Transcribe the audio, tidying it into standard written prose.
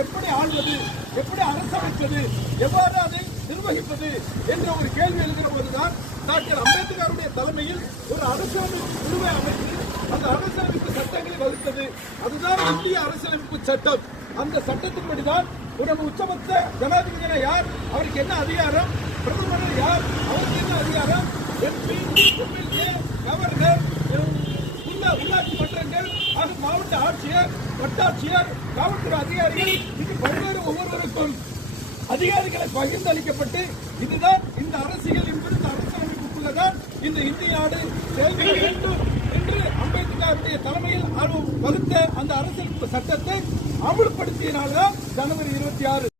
எப்படி ஆள்வது, எப்படி அரசமைப்பது, எவ்வாறு அதை நிர்வகிப்பது என்ற ஒரு கேள்வி எழுகிற போதுதான் டாக்டர் அம்பேத்கருடைய தலைமையில் ஒரு அரசியலமைப்பு குழுவை அமைத்து அந்த அரசியலமைப்பு சட்டங்களை வகுத்தது. அதுதான் இந்திய அரசியலமைப்பு சட்டம். அந்த சட்டத்தின்படிதான் நம்ம உச்சபட்ச ஜனாதிபதியினர் யார், அவருக்கு என்ன அதிகாரம், பிரதமர் யார், அவருக்கு என்ன அதிகாரம், எம்பி, எம்எல்ஏ, கவர்னர், உள்ளாட்சி மன்றங்கள், மாவட்ட ஆட்சியர், வட்டாட்சியர், காவல்துறை அதிகாரிகள், இது பல்வேறு ஒவ்வொருவருக்கும் அதிகாரிகளை பகிர்ந்தளிக்கப்பட்டு இதுதான் இந்த அரசியல் என்பது இந்த அரசியலமைப்புக்குள்ளதான் இந்த இந்திய நாடு செயல்பட வேண்டும் என்று அம்பேத்கருடைய தலைமையில் வகுத்த அந்த அரசியலமைப்பு சட்டத்தை அமல்படுத்தியனால்தான் ஜனவரி 26